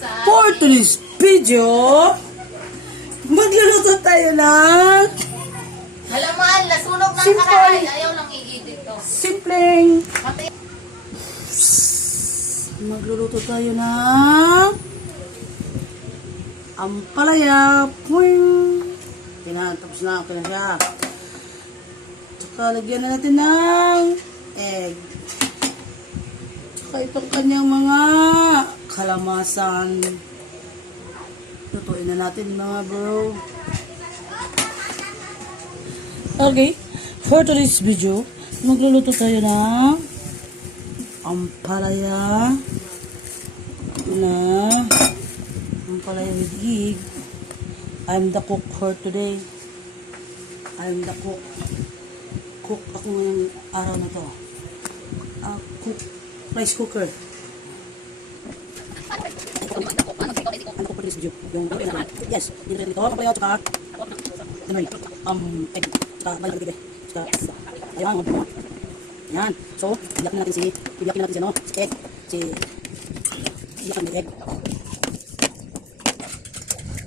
For today's video, magluluto tayo ng Halaman, nasunog ng Simple. karahay. Ayaw lang i-edit to. simpleng Mati. magluluto tayo ng ampalaya. Puwing! Tinatapos na. Okay na siya. Tsaka lagyan na natin ng egg. Tsaka itong kanyang mga kalamasan. Lutuin na natin mga bro. Okay. For today's video, magluluto tayo ng ampalaya na ampalaya with egg. I'm the cook for today. I'm the cook. Cook ako ngayong araw na to. Ah, cook. Rice cooker. Ano ko for this video? Yung Yes. Dito dito. Ampalaya tsaka ano yun? Um, egg. Tsaka balik balik. Tsaka oh. Yan. So, iyak na natin si, iyak na natin si ano, si egg. Si, iyak na egg.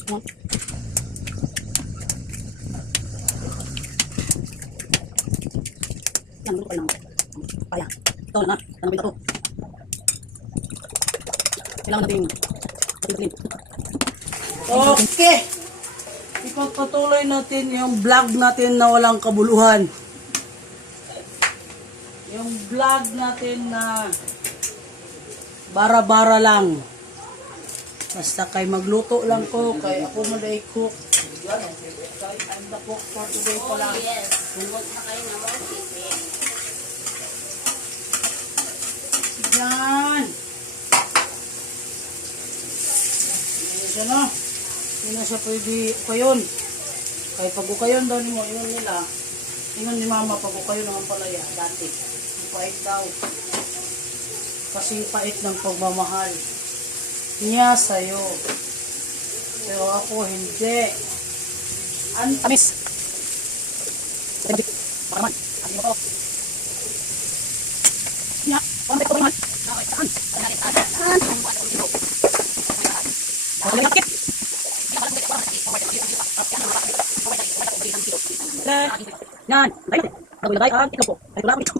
Yan. Yan, luto pa lang. Paya. Ito na, ba ito? Kailangan natin patigilin. Okay. Ipagpatuloy natin yung vlog natin na walang kabuluhan. Yung vlog natin na bara-bara lang. Basta kay magluto lang ko, kay ako mo day cook. Kay I'm the cook for today pa lang. Yes. Bumot na kayo na sisi. Yan. Yan siya no. Hindi na siya pwede ukayon. Kaya pag ukayon daw ni mo, ingon nila, ingon ni mama pag ukayon naman palaya, dati. Pait daw. Kasi pait ng pagmamahal. Niya sa'yo. Pero ako hindi. Ang tamis. Para man. Ano ko? Niya. Parang ito naman. Saan? Saan? Saan? Saan? Yan. Gawin na tayo ang ikaw po. Ay, wala ko ito.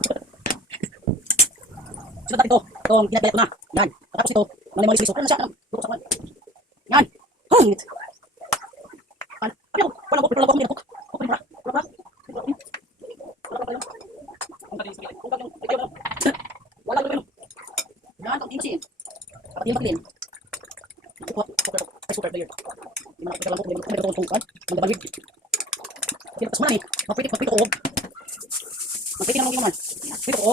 Sunod natin ito. Itong pinagbayat ko na. Yan. Tapos ito. Manay mga iso. Ano siya? Ano? Sa. Yan. Oh, init. Ano? Ano? Wala ko. Wala ko. Wala ko. Wala ko. Wala ko. Wala ko. Yan. Ang init. Kapag yung maglin. Kuha. Ay, super player. Yung mga ko. May mga tungkol. Ang dabalib. Tapos mo na eh. Mapwede, mapwede ko. Mapwede naman naman. Pwede ko.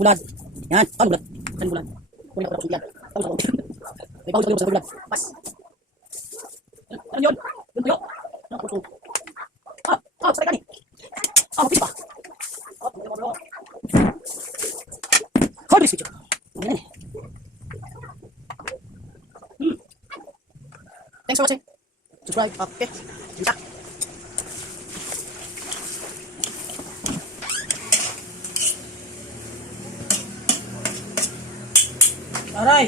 Bulag. Yan. Paano bulag? Saan bulag? Kunin ako yan. Tapos ako. May bawal ko sa bulag. Pas. Ano yun? Yun yun? Ano ako Ah, ah, sakay ka ni. Ah, mapwede pa. Hold this video. Ano yan eh. Thanks for watching. Subscribe. Okay. Kita. Aray.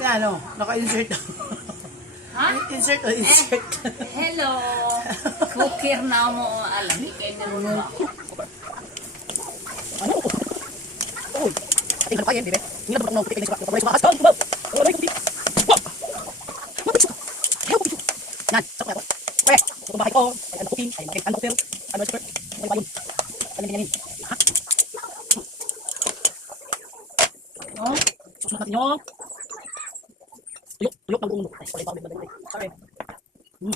Yan, ano, naka-insert. Ha? insert o insert. Hello. Cooker na mo. Alam, mo na ako. Ano? Uy. Ating hanapayan, bebe. Hindi na ba putik na suka? Kapag suka! Mati suka. Kundi. Yan, sakot ako. Kaya, ito bahay ko. Ay, ano cooking? Ay, ano cooker? Ano expert? Ano ba yun? Ano yan, yan, Ha? Oh, susunod natin yun. Tuyok, tuyok ng buong mundo. Ay, sorry, bawal, bawal, bawal. Hmm.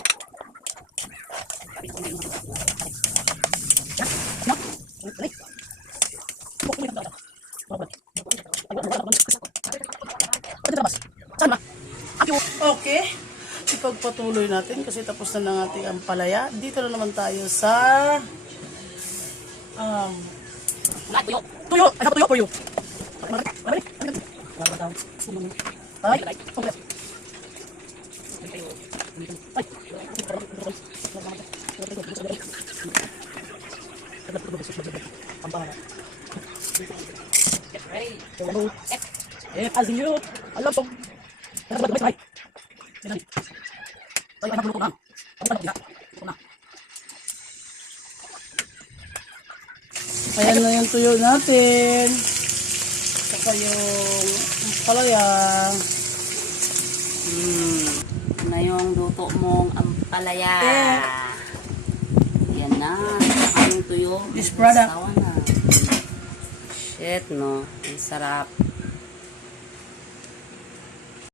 Okay. Ipagpatuloy natin kasi tapos na ng ating ampalaya. Dito na naman tayo sa um, Tuyo. tuyo. Have tuyo. Ay, Ay, okay. Eh, as you. Alam po. Ko na. Ako na, diha. Ako na. Ayan na yung tuyo natin. Saka yung palaya. Hmm. Na yung luto mong ampalaya. Eh. Yan na. Yung tuyo. This product. Na. Shit, no. Ang sarap.